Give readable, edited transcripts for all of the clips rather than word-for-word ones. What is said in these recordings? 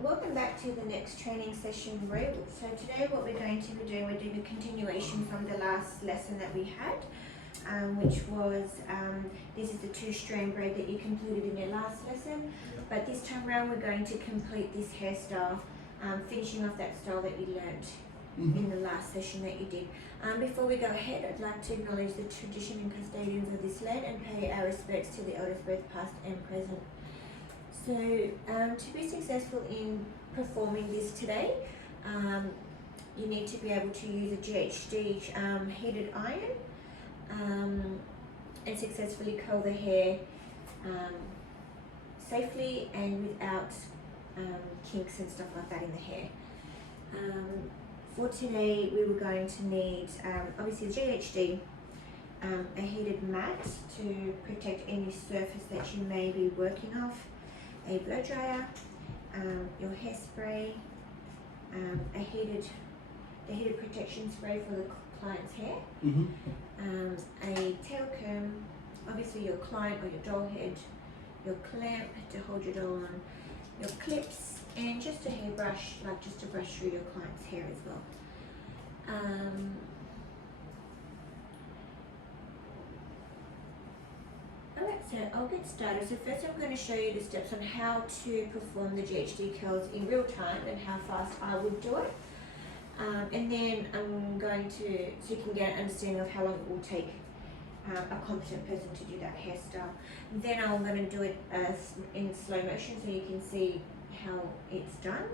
Welcome back to the next training session, Rue. So today what we're going to be doing, we're doing a continuation from the last lesson that we had, which was, this is the 2-strand braid that you completed in your last lesson, but this time around we're going to complete this hairstyle, finishing off that style that you learnt in the last session that you did. Before we go ahead, I'd like to acknowledge the tradition and custodians of this land and pay our respects to the elders both past and present. So to be successful in performing this today, you need to be able to use a GHD heated iron and successfully curl the hair safely and without kinks and stuff like that in the hair. For today we were going to need obviously GHD, a heated mat to protect any surface that you may be working off, a blow dryer, your hairspray, the heated protection spray for the client's hair, a tail comb, obviously your client or your doll head, your clamp to hold your doll on, your clips, and just a hairbrush, like just to brush through your client's hair as well. Alright, so I'll get started. So first I'm going to show you the steps on how to perform the GHD curls in real time and how fast I would do it. And then I'm going to, so you can get an understanding of how long it will take a competent person to do that hairstyle. Then I'm going to do it in slow motion so you can see how it's done.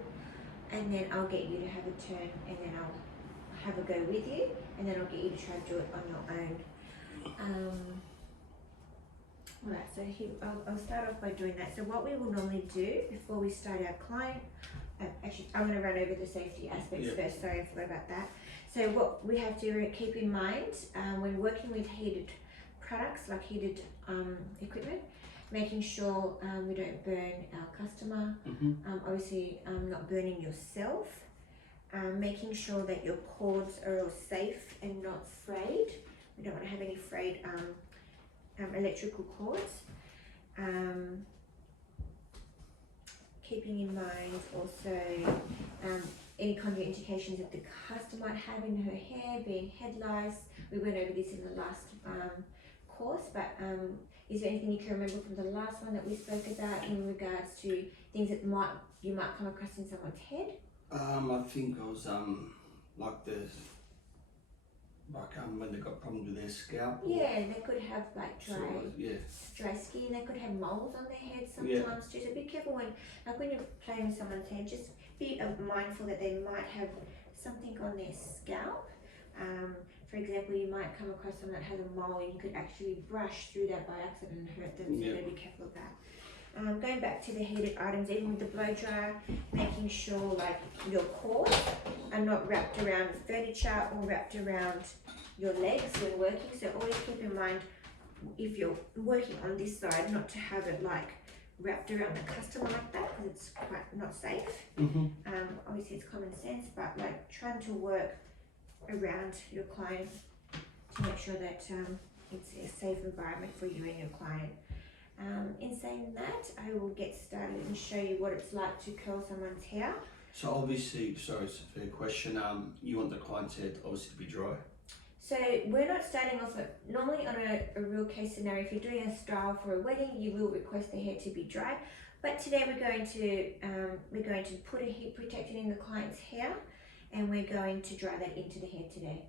And then I'll get you to have a turn and then I'll have a go with you. And then I'll get you to try to do it on your own. Alright, so here, I'll start off by doing that. So what we will normally do before we start our client, actually I'm going to run over the safety aspects first, sorry I forgot about that. So what we have to keep in mind when working with heated products, like heated equipment, making sure we don't burn our customer, obviously not burning yourself, making sure that your cords are all safe and not frayed. We don't want to have any frayed electrical cords. Keeping in mind also any contraindications that the customer might have in her hair, being head lice. We went over this in the last course, but is there anything you can remember from the last one that we spoke about in regards to things that you might come across in someone's head? I think I was when they got problems with their scalp. Yeah, they could have like dry skin. They could have moles on their head sometimes too. So be careful when you're playing with someone's hair. Just be mindful that they might have something on their scalp. For example, you might come across someone that has a mole and you could actually brush through that by accident and hurt them. So be careful of that. Going back to the heated items, even with the blow dryer, making sure like your cords are not wrapped around the furniture or wrapped around your legs when working. So always keep in mind, if you're working on this side, not to have it like wrapped around the customer like that, because it's quite not safe. Obviously it's common sense, but like trying to work around your client to make sure that it's a safe environment for you and your client. In saying that, I will get started and show you what it's like to curl someone's hair. So obviously, sorry, it's a fair question. You want the client's hair obviously to be dry. So we're not starting off normally on a real case scenario. If you're doing a style for a wedding, you will request the hair to be dry. But today we're going to put a heat protector in the client's hair, and we're going to dry that into the hair today.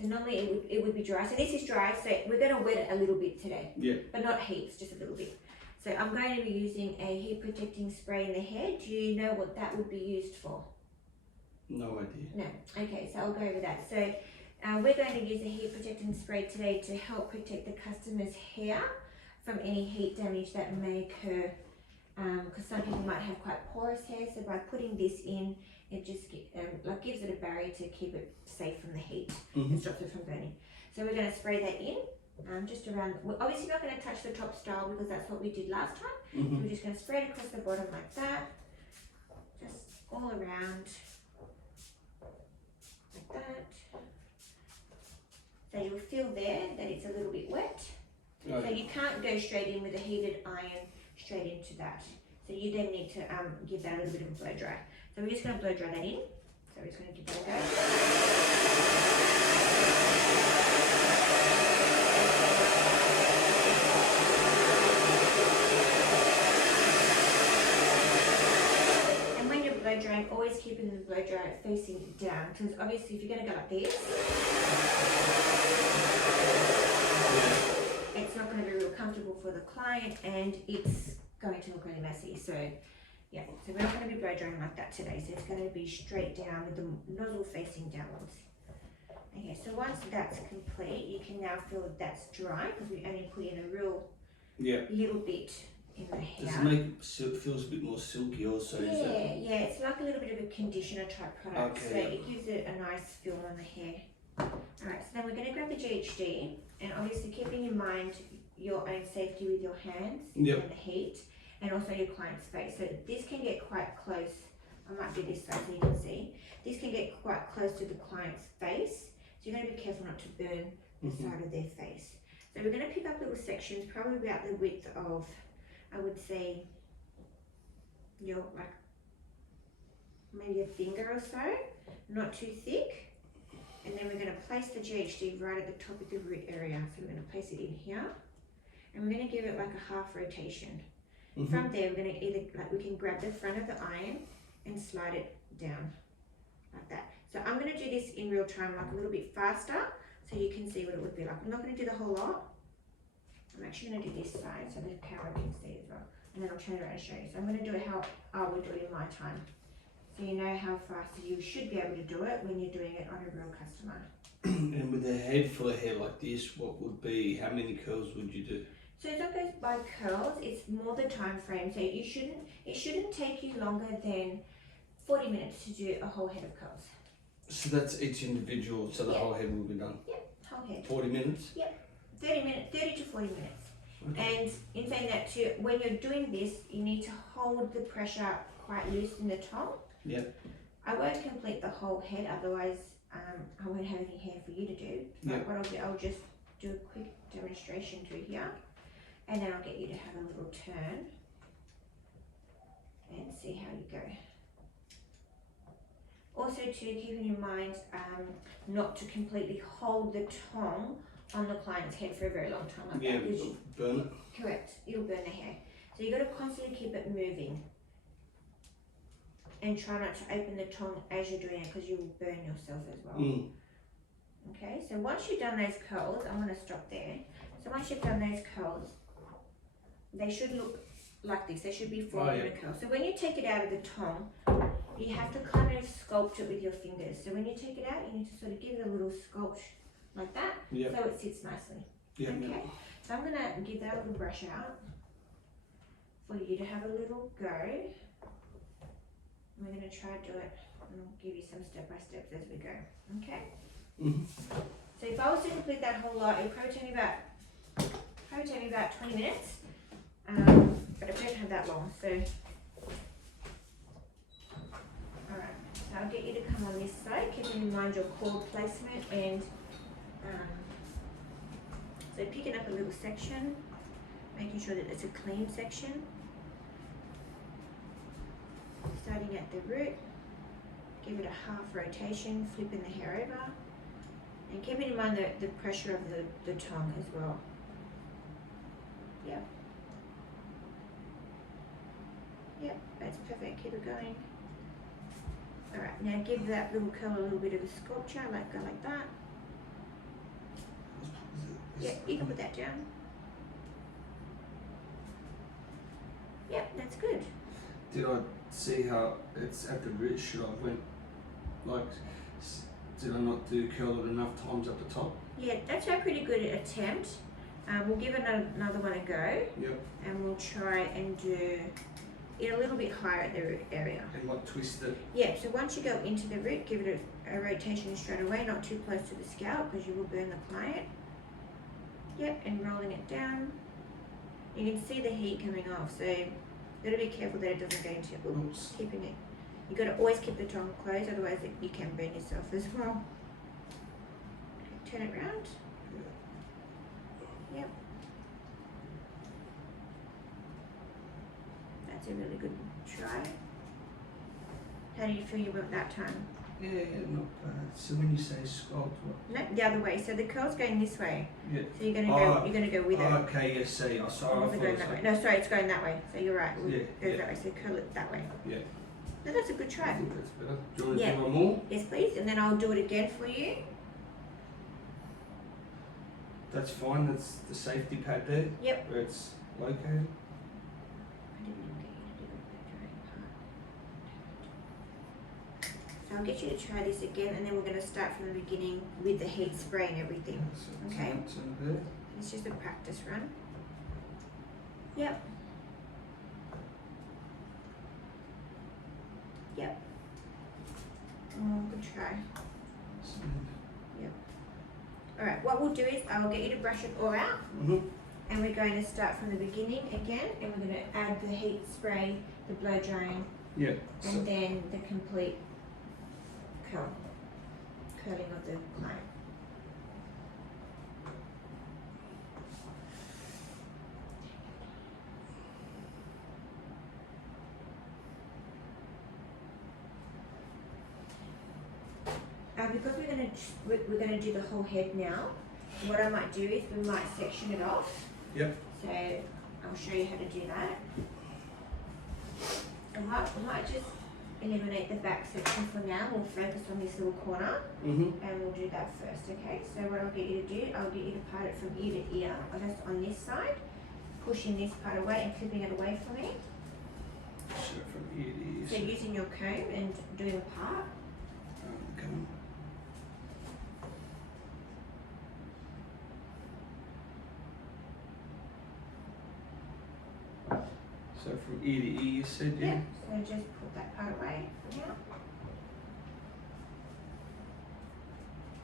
So normally it would be dry. So this is dry, so we're going to wet it a little bit today. But not heaps, just a little bit. So I'm going to be using a heat protecting spray in the hair. Do you know what that would be used for? No idea. No. Okay, so I'll go over that. So we're going to use a heat protecting spray today to help protect the customer's hair from any heat damage that may occur. Because some people might have quite porous hair, so by putting this in, it just gives it a barrier to keep it safe from the heat and stops it from burning. So we're going to spray that in just around. We're obviously not going to touch the top style because that's what we did last time. So we're just going to spread it across the bottom like that, just all around like that. So you'll feel there that it's a little bit wet. So you can't go straight in with a heated iron straight into that. So you then need to give that a little bit of a blow dry. So we're just going to blow dry that in. So we're just going to give that a go. And when you're blow drying, always keeping the blow dryer facing down, because obviously if you're going to go like this, it's not going to be real comfortable for the client, and it's going to look really messy. So yeah, so we're not going to be blow drying like that today. So it's going to be straight down with the nozzle facing downwards. Okay, so once that's complete, you can now feel that that's dry because we only put in a real little bit in the hair. Does it make it feels a bit more silky also? Yeah, it's like a little bit of a conditioner type product. Okay, So it gives it a nice feel on the hair. Alright, so then we're going to grab the GHD, and obviously keeping in mind your own safety with your hands and the heat, and also your client's face. So this can get quite close. I might do this side so you can see. This can get quite close to the client's face, so you're going to be careful not to burn the side of their face. So we're going to pick up little sections, probably about the width of, I would say, your like maybe a finger or so, not too thick. And then we're going to place the GHD right at the top of the root area. So we're going to place it in here, and we're going to give it like a half rotation. From there, we're going to either, like, we can grab the front of the iron and slide it down like that. So I'm going to do this in real time, like a little bit faster, so you can see what it would be like. I'm not going to do the whole lot. I'm actually going to do this side so the camera can see as well. And then I'll turn it around and show you. So I'm going to do it how I would do it in my time. So you know how fast you should be able to do it when you're doing it on a real customer. And with a head full of hair like this, what would be, how many curls would you do? So it's not goes by curls, it's more the time frame. So it shouldn't take you longer than 40 minutes to do a whole head of curls. So that's each individual, so the whole head will be done? Yep, whole head. 40 minutes? Yep, 30 to 40 minutes. Okay. And in saying that too, when you're doing this, you need to hold the pressure quite loose in the tongue. Yep. I won't complete the whole head, otherwise I won't have any hair for you to do. But what I'll do, I'll just do a quick demonstration through here, and then I'll get you to have a little turn and see how you go. Also too, keeping in mind not to completely hold the tongue on the client's head for a very long time like that. It'll burn it. Correct, it'll burn the hair. So you've got to constantly keep it moving. And try not to open the tongue as you're doing it, because you will burn yourself as well. Okay, so once you've done those curls, I'm going to stop there. So once you've done those curls, they should look like this. They should be forming a curl. So when you take it out of the tongue, you have to kind of sculpt it with your fingers. So when you take it out, you need to sort of give it a little sculpt like that, so it sits nicely. Okay, so I'm going to give that a little brush out for you to have a little go. We're going to try to do it, and I'll give you some step-by-steps as we go, okay? So if I was to complete that whole lot, it would probably take me about 20 minutes, but I don't have that long, so. Alright, so I'll get you to come on this side, keeping in mind your cord placement, and so picking up a little section, making sure that it's a clean section. Starting at the root, give it a half rotation, flipping the hair over, and keeping in mind the pressure of the tongue as well. Yep, that's perfect, keep it going. Alright, now give that little curl a little bit of a sculpture, go like that. Yep, you can put that down. Yep, that's good. Did I see how it's at the root? Should I went like? Did I not do curl it enough times at the top? Yeah, that's a pretty good attempt. We'll give another one a go. Yep. And we'll try and do it a little bit higher at the root area. And what, twist it? Yeah. So once you go into the root, give it a rotation straight away, not too close to the scalp because you will burn the client. Yep, and rolling it down. You can see the heat coming off, so you gotta be careful that it doesn't go into keeping it. You gotta always keep the tongue closed, otherwise you can burn yourself as well. Okay, turn it round. Yep. That's That's a really good try. How do you feel you went that time? Yeah, not bad. So when you say sculpt, what? No, the other way. So the curl's going this way. Yeah. So you're gonna Oh, go with it. Okay, yes, see, I saw. Or is it going that way? No, sorry, it's going that way. So you're right. Yeah, It goes that way. So curl it that way. Yeah. No, that's a good I try. think that's better. Do you want to Yeah. do one more? Yes, please. And then I'll do it again for you. That's fine. That's the safety pad there. Yep. Where it's located. I didn't even get you to do the drawing part. So I'll get you to try this again, and then we're going to start from the beginning with the heat spray and everything. So Okay. it's in there. It's just a practice run. Yep. Yep. Oh, good try. So, Alright, what we'll do is I'll get you to brush it all out, and we're going to start from the beginning again, and we're going to add the heat spray, the blow drying, Yeah. So, and then the complete curling of the client. Because we're gonna do the whole head now, what I might do is we might section it off. Yep. So I'll show you how to do that. We might just eliminate the back section for now. We'll focus on this little corner, and we'll do that first, okay? So what I'll get you to do, I'll get you to part it from ear to ear, or just on this side, pushing this part away and clipping it away from me. So from here to here. So using your comb and doing a part. Okay. So from ear to ear, you said, yeah? So just put that part away for now.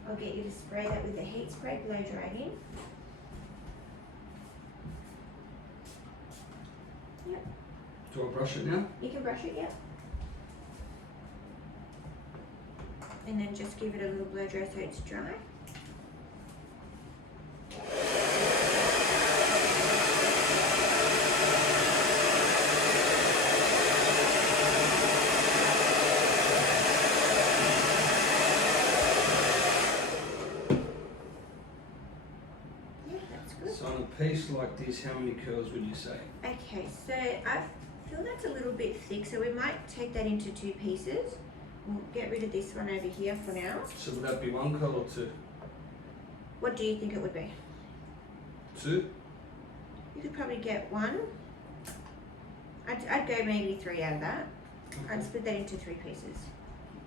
I'll get you to spray that with the heat spray, blow drying. Do I brush it now? You can brush it, yeah. And then just give it a little blow dry so it's dry. Yeah, that's good. So on a piece like this, how many curls would you say? Okay, so I feel that's a little bit thick, so we might take that into two pieces. We'll get rid of this one over here for now. So would that be one curl or two? What do you think it would be? Two? You could probably get one. I'd go maybe three out of that. I'd split that into three pieces.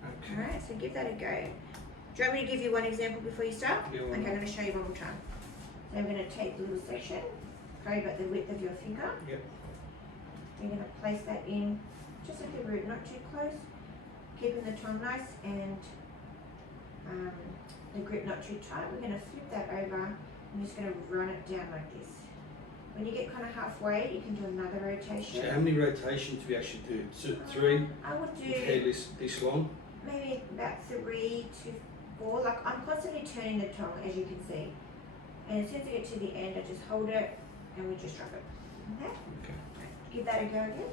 Okay. Alright, so give that a go. Do you want me to give you one example before you start? Yeah, why Okay, I'm not? going to show you one more time. So I'm going to take the little section, probably about the width of your finger. Yep. You're going to place that in just like a root, not too close. Keeping the tongue nice and the grip not too tight. We're going to flip that over. I'm just going to run it down like this. When you get kind of halfway, you can do another rotation. So how many rotations do we actually do? So three? I would do Hair this long? maybe about 3 to 4. Like I'm constantly turning the tongue, as you can see. And as soon as I get to the end, I just hold it and we just drop it. Okay? Okay. Give that a go again.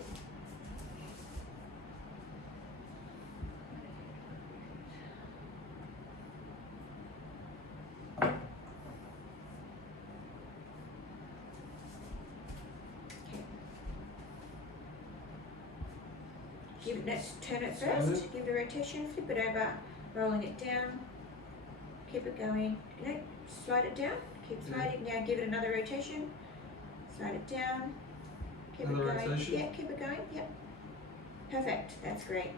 Let's turn it first. Give the rotation, flip it over, rolling it down. Keep it going. No, slide it down. Keep sliding. Now give it another rotation. Slide it down. Keep Another it going. rotation? Yeah, keep it going. Yep. Perfect. That's great.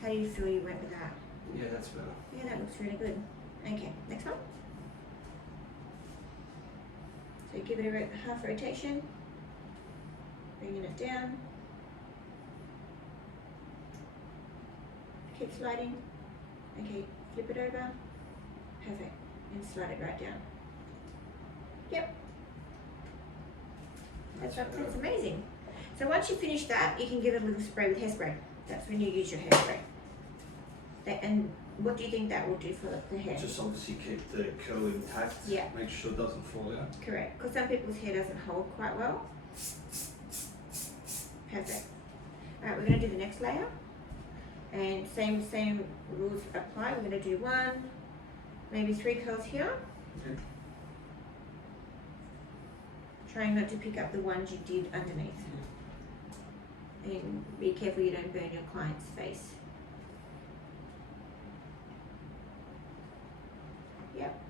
How do you feel you went with that? Yeah, that's better. Yeah, that looks really good. Okay, next one. So give it a half rotation. Bringing it down. Keep sliding. Okay, flip it over. Perfect. And slide it right down. Yep. That's amazing. So once you finish that, you can give it a little spray with hairspray. That's when you use your hairspray. And what do you think that will do for the hair? Just obviously keep the curl intact. Yeah. Make sure it doesn't fall out. Correct. Because some people's hair doesn't hold quite well. Perfect. Alright, we're going to do the next layer. And same rules apply. We're going to do 1, maybe 3 curls here. Okay. Trying not to pick up the ones you did underneath. And be careful you don't burn your client's face. Yep.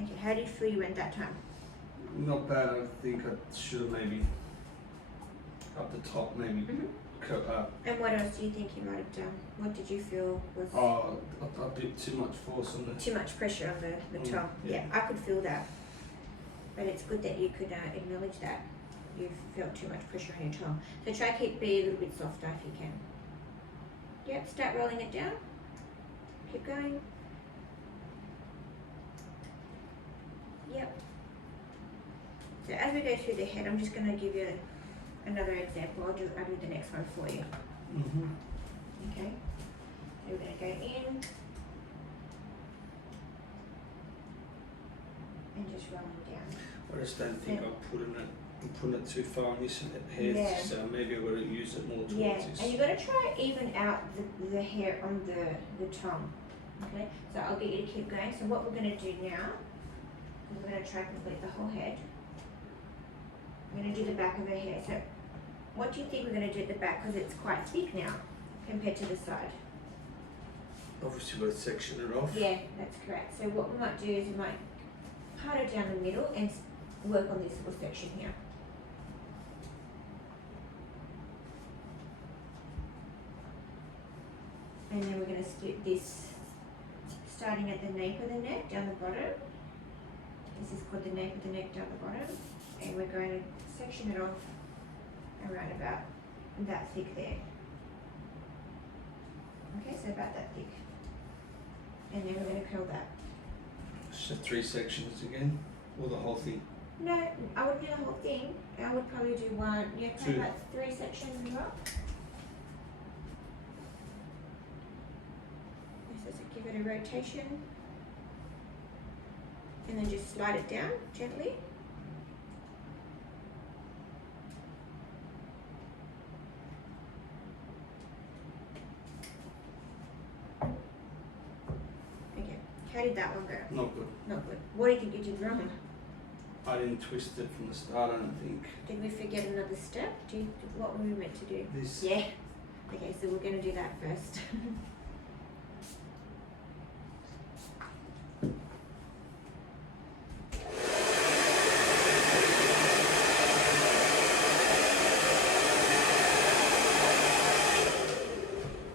Okay, how do you feel you went that time? Not bad. I think I should have maybe up the top, maybe cut up. And what else do you think you might have done? What did you feel was I did too much force on the. too much pressure on the top? yeah. Yeah, I could feel that. But it's good that you could acknowledge that. You felt too much pressure on your tongue. So try keep be a little bit softer if you can. Yep, start rolling it down. Keep going. Yep. So as we go through the head, I'm just going to give you another example. I'll do the next one for you. Okay. So we're going to go in and just roll it down. I just don't think I'm putting it too far on this head, Yeah. so maybe I've got to use it more towards Yeah, this. and you've got to try even out the hair on the tongue. Okay, so I'll get you to keep going. So what we're going to do now is we're going to try to complete the whole head. We're going to do the back of her hair. So what do you think we're going to do at the back? Because it's quite thick now compared to the side. Obviously, we've got to section it off. Yeah, that's correct. So what we might do is we might part it down the middle and work on this little section here. And then we're going to split this starting at the nape of the neck down the bottom. This is called the nape of the neck down the bottom. And we're going to section it off around about that thick there. Okay, so about that thick. And then we're going to curl that. So 3 sections again, or the whole thing? No, I wouldn't do the whole thing. I would probably do 1, yeah, probably 2. about 3 sections as well. So give it a rotation. And then just slide it down gently. Okay, how did that one go? Not good. Not good. What do you think you did wrong? I didn't twist it from the start, I don't think. Did we forget another step? What were we meant to do? This. Yeah. Okay, so we're going to do that first.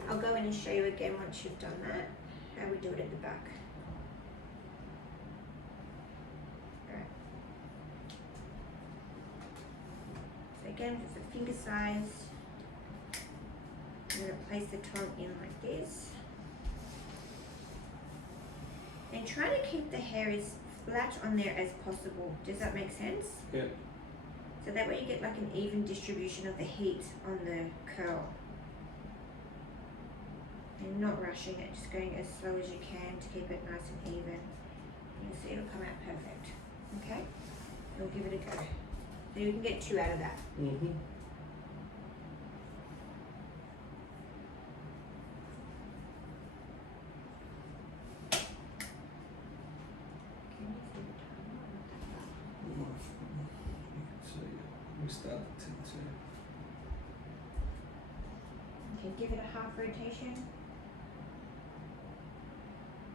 I'll go in and show you again once you've done that, how we do it at the back. Alright. So again, it's a finger size. I'm going to place the tongue in like this. And try to keep the hair as flat on there as possible. Does that make sense? Yeah. So that way you get like an even distribution of the heat on the curl. And not rushing it, just going as slow as you can to keep it nice and even. You'll see it'll come out perfect. Okay? We'll give it a go. So you can get 2 out of that. Mm-hmm. So we start at 10 2. Okay, give it a half rotation.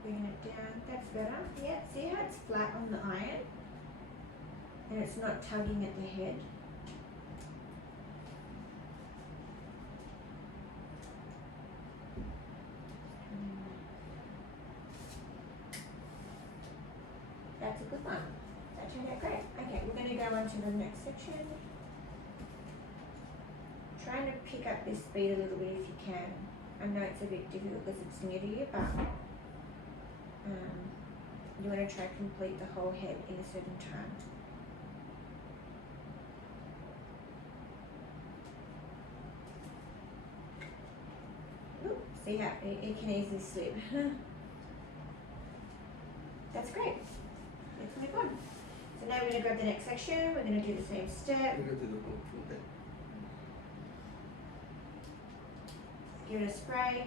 Bringing it down, that's better. Yeah, see how it's flat on the iron? And it's not tugging at the head. That's a good one. That turned out great. Okay, we're going to go on to the next section. Trying to pick up this speed a little bit if you can. I know it's a bit difficult because it's new to you, but you want to try to complete the whole head in a certain time. So yeah, it can easily slip. That's great. Let's move on. So now we're going to grab the next section. We're going to do the same step. We're going to do the one from there. Give it a spray.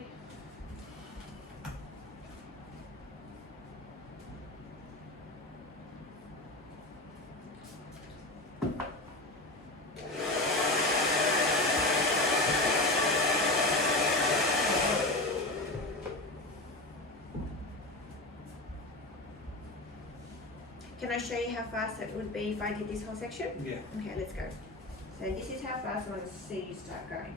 Can I show you how fast it would be if I did this whole section? Yeah. Okay, let's go. So this is how fast I want to see you start going.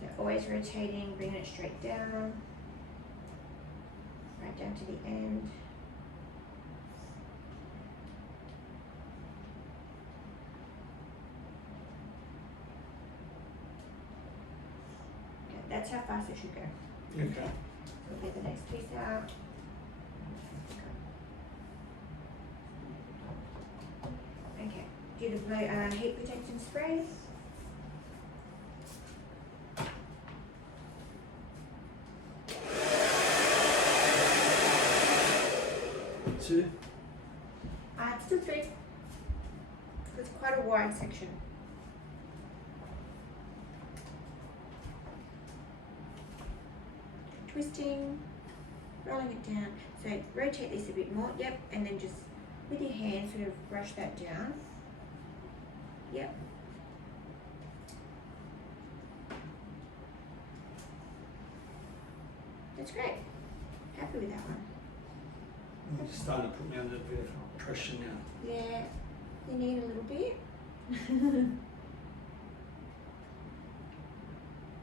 So always rotating, bringing it straight down, right down to the end. That's how fast it should go. Okay. So we'll get the next piece out. Okay. Do the heat protectant spray. Two. Still three. It's quite a wide section. Twisting, rolling it down. So rotate this a bit more, yep, and then just with your hand sort of brush that down. Yep. That's great. Happy with that one. It's starting to put me under a bit of pressure now. Yeah, you need a little bit.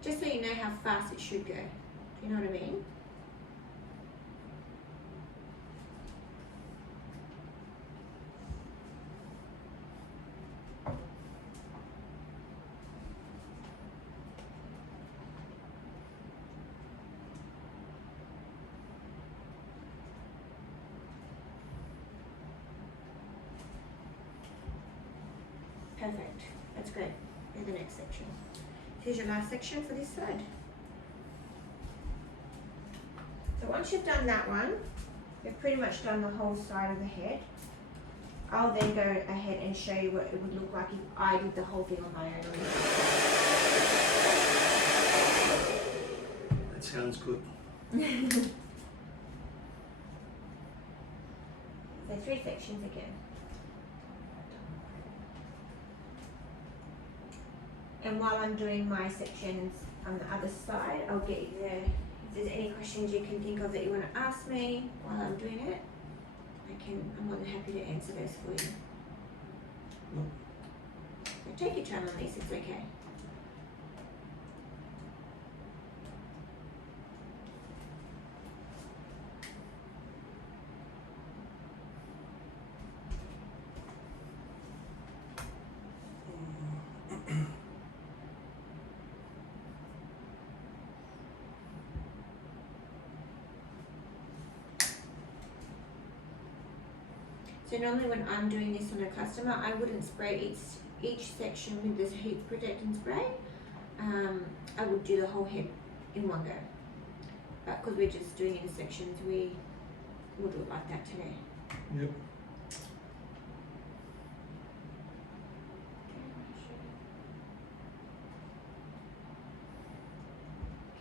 Just so you know how fast it should go. Do you know what I mean? Perfect. That's great. Here's the next section. Here's your last section for this side. So once you've done that one, you've pretty much done the whole side of the head. I'll then go ahead and show you what it would look like if I did the whole thing on my own. That sounds good. So 3 sections again. And while I'm doing my sections on the other side, I'll get you there. If there's any questions you can think of that you want to ask me while I'm doing it, I'm more than happy to answer those for you. But take your time on these, it's okay. So normally when I'm doing this on a customer, I wouldn't spray each section with this heat protectant spray. I would do the whole head in one go. But because we're just doing it in sections, we will do it like that today. Yep.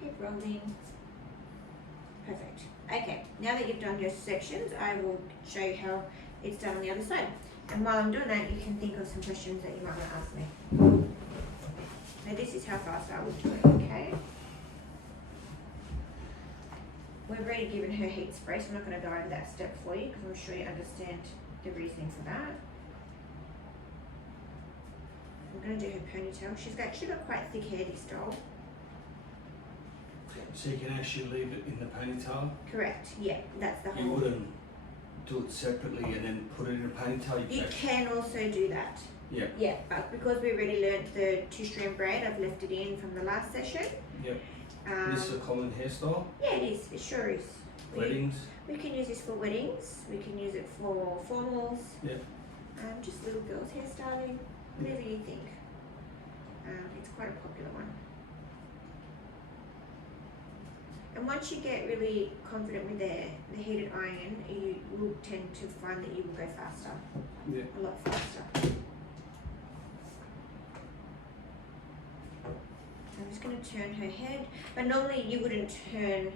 Keep rolling. Perfect. Okay, now that you've done your sections, I will show you how it's done on the other side. And while I'm doing that, you can think of some questions that you might want to ask me. Now this is how fast I would do it, okay? We've already given her heat spray, so I'm not going to go over that step for you because I'm sure you understand the reasoning for that. I'm going to do her ponytail. She's actually got quite thick hair this doll. So you can actually leave it in the ponytail? Correct, yeah, that's the You whole. wouldn't do it separately and then put it in a ponytail? You can also do that. Yeah. Yeah, but because we already learnt the 2-strand braid, I've left it in from the last session. Yep. This is a common hairstyle. Yeah, it is. It sure is. Weddings. We can use this for weddings. We can use it for formals. Yeah. Just little girls' hairstyling, whatever you think. It's quite a popular one. And once you get really confident with the heated iron, you will tend to find that you will go faster. Yeah. A lot faster. I'm just going to turn her head, but normally you wouldn't turn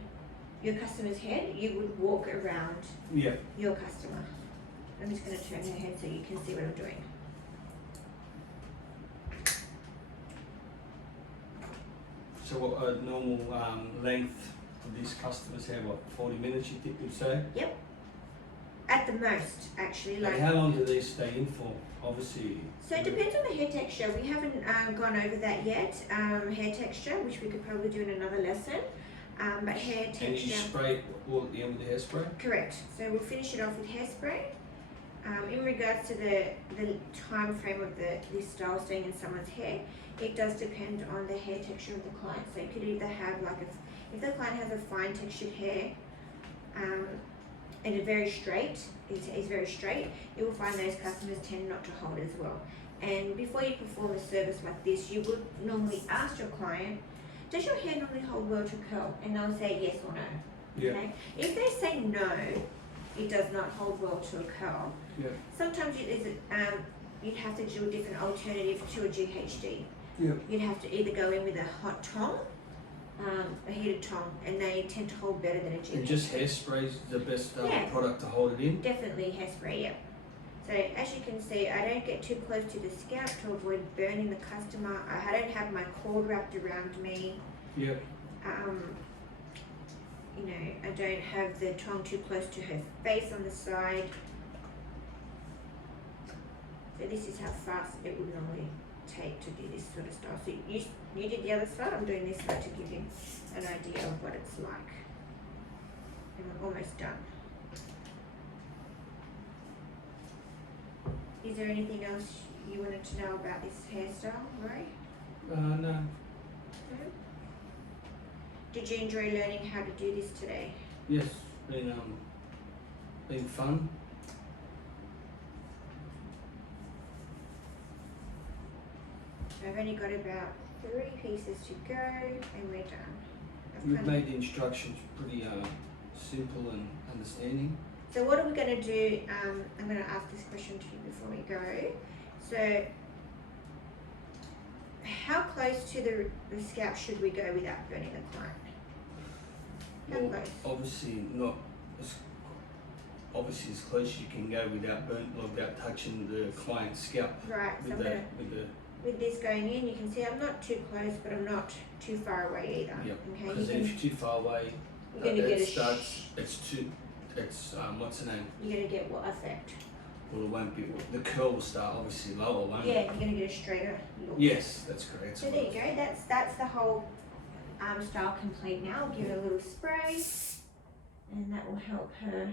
your customer's head, you would walk around Yeah. your customer. I'm just going to turn her head so you can see what I'm doing. So what a normal length for these customers have, what, 40 minutes you think you'd say? Yep. At the most, actually. And Like. how long do they stay in for? Obviously. So it depends on the hair texture. We haven't gone over that yet. Hair texture, which we could probably do in another lesson. But hair texture. And you spray all at the end with the hairspray? Correct. So we'll finish it off with hairspray. In regards to the time frame of this style staying in someone's hair, it does depend on the hair texture of the client. So you could either have like if the client has a fine textured hair, and it's very straight, is very straight, you will find those customers tend not to hold as well. And before you perform a service like this, you would normally ask your client, does your hair normally hold well to curl? And they'll say yes or no. Yeah. Okay? If they say no, it does not hold well to a curl. Yeah. Sometimes you'd have to do a different alternative to a GHD. Yeah. You'd have to either go in with a hot tong, a heated tong, and they tend to hold better than a GHD. And just hairspray is the best Yeah. product to hold it in? Definitely hairspray, yeah. So as you can see, I don't get too close to the scalp to avoid burning the customer. I don't have my cord wrapped around me. Yeah. You know, I don't have the tong too close to her face on the side. So this is how fast it would normally take to do this sort of style. So you did the other side, I'm doing this side to give you an idea of what it's like. And I'm almost done. Is there anything else you wanted to know about this hairstyle, Rory? No. No? Did you enjoy learning how to do this today? Yes, been fun. I've only got about 3 pieces to go and we're done. We've made the instructions pretty simple and understanding. So what are we going to do? I'm going to ask this question to you before we go. So how close to the scalp should we go without burning the client? How Well, close? obviously not as close as you can go without touching the client's scalp. Right, so with this going in, you can see I'm not too close, but I'm not too far away either. Yep. Okay, Because if you're too far away, you're going to get what's the name? you're going to get what effect? Well, it won't be. The curl will start obviously lower, won't Yeah, it? you're going to get a straighter look. Yes, that's correct. So there you go. That's the whole style complete now. I'll give it a little spray, and that will help her.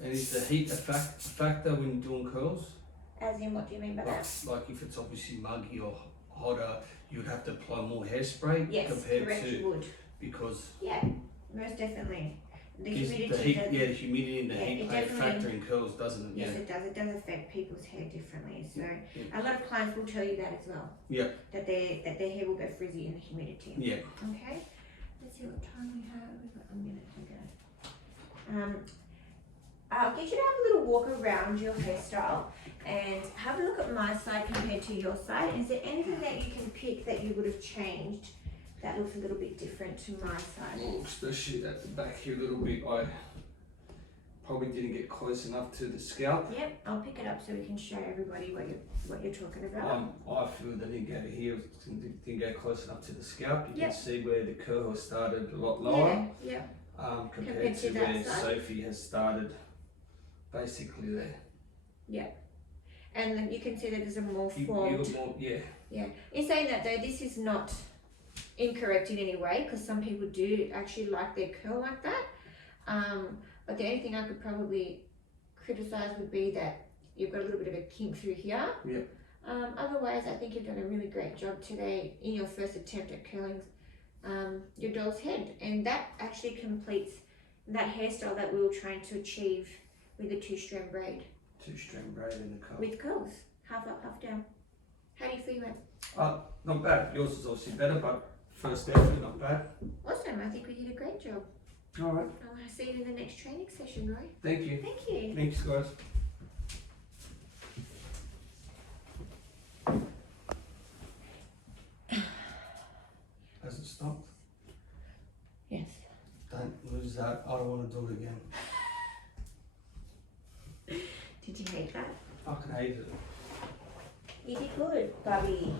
And is the heat a factor when you're doing curls? As in, what do you mean by that? Like if it's obviously muggy or hotter, you would have to apply more hairspray Yes, compared correct. to You would. because Yeah, most definitely. The is humidity. the heat, does, the humidity and the Yeah, heat it play a definitely- factor in curls, doesn't it? Yes, Yeah. it does. It does affect people's hair differently. So Yeah. a lot of clients will tell you that as well. Yeah. That their hair will go frizzy in the humidity. Yeah. Okay. Let's see what time we have. We've got a minute to go. I'll get you to have a little walk around your hairstyle and have a look at my side compared to your side. Is there anything that you can pick that you would have changed that looks a little bit different to my side? Well, especially at the back here a little bit, I probably didn't get close enough to the scalp. Yep, I'll pick it up so we can show everybody what you're talking about. I feel that didn't go here, didn't go close enough to the scalp. You Yep. can see where the curl has started a lot lower Yeah. compared to that where side. Sophie has started basically there. And then you can see that there's a more You formed. got more, yeah. Yeah. In saying that though, this is not incorrect in any way because some people do actually like their curl like that. But the only thing I could probably criticize would be that you've got a little bit of a kink through here. Yeah. Otherwise, I think you've done a really great job today in your first attempt at curling your doll's head, and that actually completes that hairstyle that we were trying to achieve with the 2-strand braid 2-strand braid in the curl. with curls, half up, half down. How do you feel it? Not bad. Yours is obviously better, but first definitely not bad. Awesome, I think we did a great job. Alright, I'll see you in the next training session, Roy. thank you. Thank you. Thanks, guys. Has it stopped? Yes. Don't lose that. I don't want to do it again. Did you hate that? Fucking hate it. You did good, Bobby.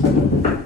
Thank God.